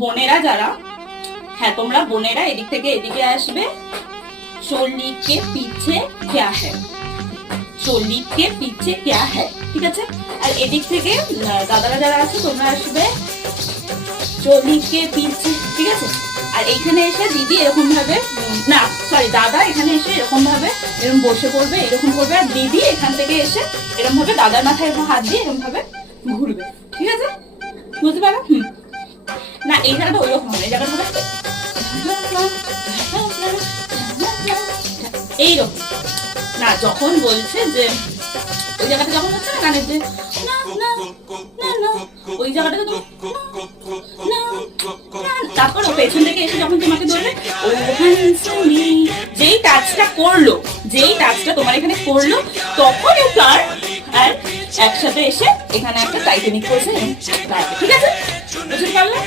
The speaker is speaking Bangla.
বোনেরা যারা, হ্যাঁ তোমরা বোনেরা এদিক থেকে এদিকে আসবে। চোলি কে পিছে ক্যা হ্যায়, চোলি কে পিছে ক্যা হ্যায়, ঠিক আছে। আর এদিক থেকে দাদারা যারা আছে তোমরা আসবে চোলি কে পিছে, ঠিক আছে। আর এইখানে এসে দিদি এরকম ভাবে, না সরি দাদা এখানে এসে এরকম ভাবে এরকম বসে পড়বে, এরকম করবে। আর দিদি এখান থেকে এসে এরকম ভাবে দাদার মাথায় এরকম হাত দিয়ে এরকম ভাবে ঘুরবে, ঠিক আছে, বুঝতে পারো? না এই জায়গাটা ওই রকম হবে, এই জায়গাটা হবে এইরকম। না যখন বলছে যে ওই জায়গাটা যখন হচ্ছে না গানের যে না না না না, ওই জায়গাটা তো তারপর ও পেছন থেকে এসে যখন তোমাকে ধরবে, ও হানসুলি যেই টাচটা করলো, যেই টাচটা তোমার এখানে করলো, তখন ও তার আর একসাথে এসে এখানে একটা টাইটানিক করছে, ঠিক আছে, বুঝতে পারলে?